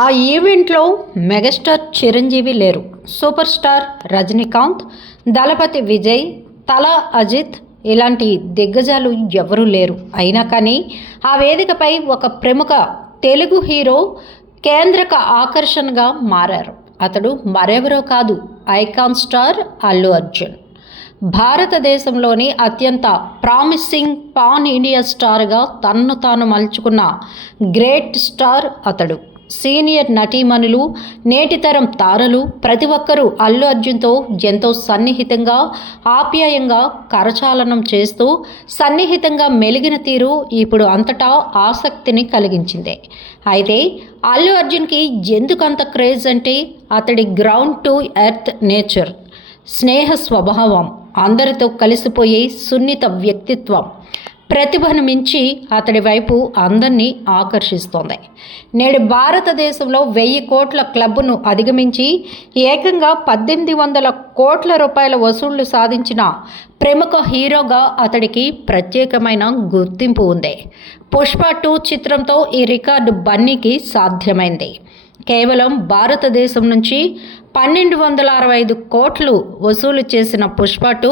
ఆ ఈవెంట్లో మెగాస్టార్ చిరంజీవి లేరు. సూపర్ స్టార్ రజనీకాంత్, దళపతి విజయ్, తలా అజిత్ ఇలాంటి దిగ్గజాలు ఎవరూ లేరు. అయినా కానీ ఆ వేదికపై ఒక ప్రముఖ తెలుగు హీరో కేంద్రక ఆకర్షణగా మారారు. అతడు మరెవరో కాదు, ఐకాన్ స్టార్ అల్లు అర్జున్. భారతదేశంలోని అత్యంత ప్రామిసింగ్ పాన్ ఇండియా స్టార్గా తన్ను తాను మలుచుకున్న గ్రేట్ స్టార్ అతడు. సీనియర్ నటీమణులు, నేటితరం తారలు ప్రతి ఒక్కరూ అల్లు అర్జున్తో ఎంతో సన్నిహితంగా, ఆప్యాయంగా కరచాలనం చేస్తూ సన్నిహితంగా మెలిగిన తీరు ఇప్పుడు అంతటా ఆసక్తిని కలిగించింది. అయితే అల్లు అర్జున్కి ఎందుకంత క్రేజ్ అంటే అతడి గ్రౌండ్ టు ఎర్త్ నేచర్, స్నేహ స్వభావం, అందరితో కలిసిపోయే సున్నిత వ్యక్తిత్వం ప్రతిభను మించి అతడి వైపు అందరినీ ఆకర్షిస్తోంది. నేడు భారతదేశంలో 1000 కోట్ల క్లబ్ను అధిగమించి ఏకంగా 1800 కోట్ల రూపాయల వసూళ్లు సాధించిన ప్రముఖ హీరోగా అతడికి ప్రత్యేకమైన గుర్తింపు ఉంది. పుష్ప 2 చిత్రంతో ఈ రికార్డు బన్నీకి సాధ్యమైంది. కేవలం భారతదేశం నుంచి 1265 కోట్లు వసూలు చేసిన పుష్ప 2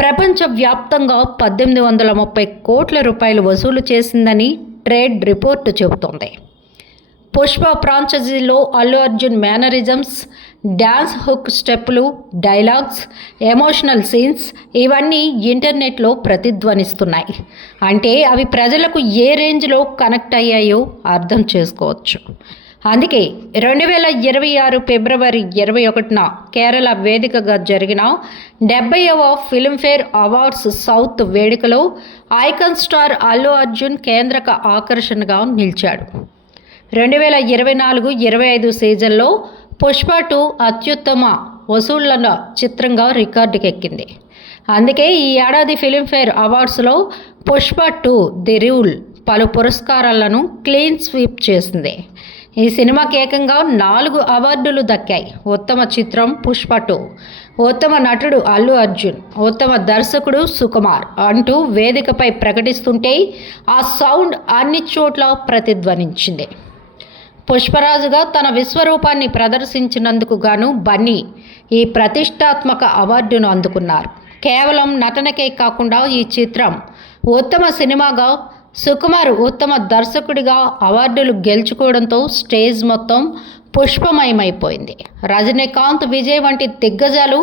ప్రపంచవ్యాప్తంగా 1830 కోట్ల రూపాయలు వసూలు చేసిందని ట్రేడ్ రిపోర్టు చెబుతోంది. పుష్ప ఫ్రాంచైజీలో Allu Arjun mannerisms, dance hook స్టెప్పులు, డైలాగ్స్, ఎమోషనల్ సీన్స్ ఇవన్నీ ఇంటర్నెట్లో ప్రతిధ్వనిస్తున్నాయి. అంటే అవి ప్రజలకు ఏ రేంజ్లో కనెక్ట్ అయ్యాయో అర్థం చేసుకోవచ్చు. అందుకే 2026 ఫిబ్రవరి 21న కేరళ వేదికగా జరిగిన 70వ ఫిల్మ్ఫేర్ అవార్డ్స్ సౌత్ వేడుకలో ఐకాన్ స్టార్ అల్లు అర్జున్ కేంద్రక ఆకర్షణగా నిలిచాడు. 2024-25 సీజన్లో పుష్ప 2 అత్యుత్తమ వసూళ్ల చిత్రంగా రికార్డుకెక్కింది. అందుకే ఈ ఏడాది ఫిల్మ్ఫేర్ అవార్డ్స్లో పుష్ప 2 ది రూల్ పలు పురస్కారాలను క్లీన్ స్వీప్ చేసింది. ఈ సినిమాకి ఏకంగా 4 అవార్డులు దక్కాయి. ఉత్తమ చిత్రం పుష్ప 2, ఉత్తమ నటుడు అల్లు అర్జున్, ఉత్తమ దర్శకుడు సుకుమార్ అంటూ వేదికపై ప్రకటిస్తుంటే ఆ సౌండ్ అన్ని చోట్ల ప్రతిధ్వనించింది. పుష్పరాజుగా తన విశ్వరూపాన్ని ప్రదర్శించినందుకు గాను బన్నీ ఈ ప్రతిష్టాత్మక అవార్డును అందుకున్నారు. కేవలం నటనకే కాకుండా ఈ చిత్రం ఉత్తమ సినిమాగా, సుకుమార్ ఉత్తమ దర్శకుడిగా అవార్డులు గెలుచుకోవడంతో స్టేజ్ మొత్తం పుష్పమయమైపోయింది. రజనీకాంత్, విజయ్ వంటి దిగ్గజాలు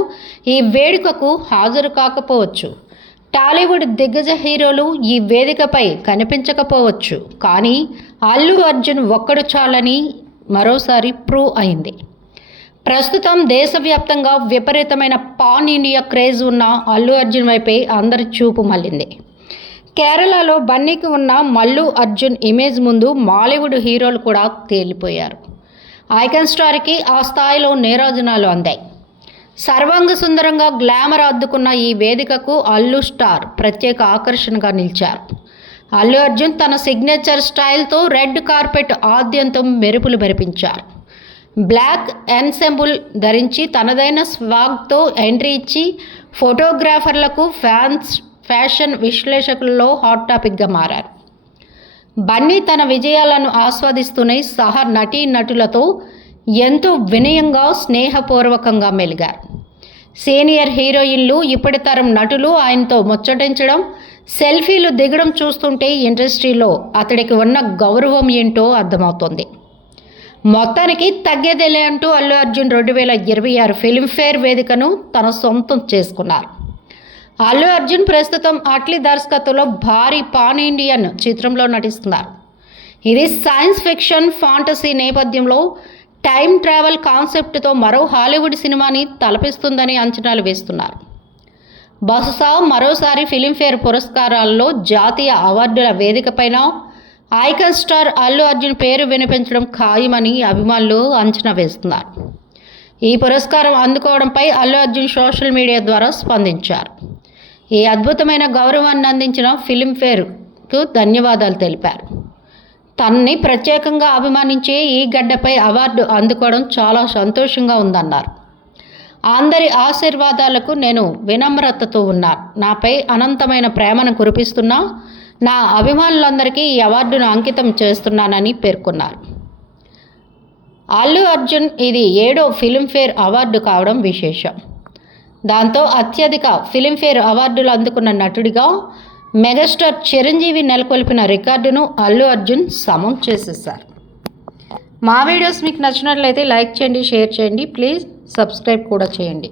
ఈ వేడుకకు హాజరు కాకపోవచ్చు. టాలీవుడ్ దిగ్గజ హీరోలు ఈ వేదికపై కనిపించకపోవచ్చు. కానీ అల్లు అర్జున్ ఒక్కడు చాలని మరోసారి ప్రూవ్ అయింది. ప్రస్తుతం దేశవ్యాప్తంగా విపరీతమైన పాన్ ఇండియా క్రేజ్ ఉన్న అల్లు అర్జున్ వైపే అందరి చూపు మళ్ళింది. కేరళలో బన్నీకి ఉన్న మల్లు అర్జున్ ఇమేజ్ ముందు మాలీవుడ్ హీరోలు కూడా తేలిపోయారు. ఐకాన్ స్టార్కి ఆ స్థాయిలో నీరాజనాలు అందాయి. సర్వాంగ సుందరంగా గ్లామర్ అద్దుకున్న ఈ వేదికకు అల్లు స్టార్ ప్రత్యేక ఆకర్షణగా నిలిచారు. అల్లు అర్జున్ తన సిగ్నేచర్ స్టైల్తో రెడ్ కార్పెట్ ఆద్యంతం మెరుపులు మెరిపించారు. బ్లాక్ ఎన్సెంబుల్ ధరించి తనదైన స్వాగ్తో ఎంట్రీ ఇచ్చి ఫోటోగ్రాఫర్లకు, ఫ్యాషన్ విశ్లేషకుల్లో హాట్ టాపిక్గా మారారు. బన్నీ తన విజయాలను ఆస్వాదిస్తూనే సహా నటీనటులతో ఎంతో వినయంగా, స్నేహపూర్వకంగా మెలిగారు. సీనియర్ హీరోయిన్లు, ఇప్పటి తరం నటులు ఆయనతో ముచ్చటించడం, సెల్ఫీలు దిగడం చూస్తుంటే ఇండస్ట్రీలో అతడికి ఉన్న గౌరవం ఏంటో అర్థమవుతోంది. మొత్తానికి తగ్గేదేలే అంటూ అల్లు అర్జున్ 2026 ఫిల్మ్ఫేర్ వేదికను తన సొంతం చేసుకున్నారు. అల్లు అర్జున్ ప్రస్తుతం అట్లీ దర్శకత్వంలో భారీ పాన్ ఇండియన్ చిత్రంలో నటిస్తున్నారు. ఇది సైన్స్ ఫిక్షన్ ఫాంటసీ నేపథ్యంలో టైం ట్రావెల్ కాన్సెప్ట్తో మరో హాలీవుడ్ సినిమాని తలపిస్తుందని అంచనాలు వేస్తున్నారు. బహుశా మరోసారి ఫిల్మ్ఫేర్ పురస్కారాల్లో జాతీయ అవార్డుల వేదికపైన ఐకాన్ స్టార్ అల్లు అర్జున్ పేరు వినిపించడం ఖాయమని అభిమానులు అంచనా వేస్తున్నారు. ఈ పురస్కారం అందుకోవడంపై అల్లు అర్జున్ సోషల్ మీడియా ద్వారా స్పందించారు. ఈ అద్భుతమైన గౌరవాన్ని అందించిన ఫిల్మ్ఫేర్కు ధన్యవాదాలు తెలిపారు. తనని ప్రత్యేకంగా అభిమానించే ఈ గడ్డపై అవార్డు అందుకోవడం చాలా సంతోషంగా ఉందన్నారు. అందరి ఆశీర్వాదాలకు నేను వినమ్రతతో ఉన్నాను. నాపై అనంతమైన ప్రేమను కురిపిస్తున్న నా అభిమానులందరికీ ఈ అవార్డును అంకితం చేస్తున్నానని పేర్కొన్నారు. అల్లు అర్జున్ ఇది 7వ ఫిల్మ్ఫేర్ అవార్డు కావడం విశేషం. దాంతో అత్యధిక ఫిల్మ్ఫేర్ అవార్డులు అందుకున్న నటుడిగా మెగాస్టార్ చిరంజీవి నెలకొల్పిన రికార్డును అల్లు అర్జున్ సమం చేసేశారు. మా వీడియోస్ మీకు నచ్చినట్లయితే లైక్ చేయండి, షేర్ చేయండి, ప్లీజ్ సబ్స్క్రైబ్ కూడా చేయండి.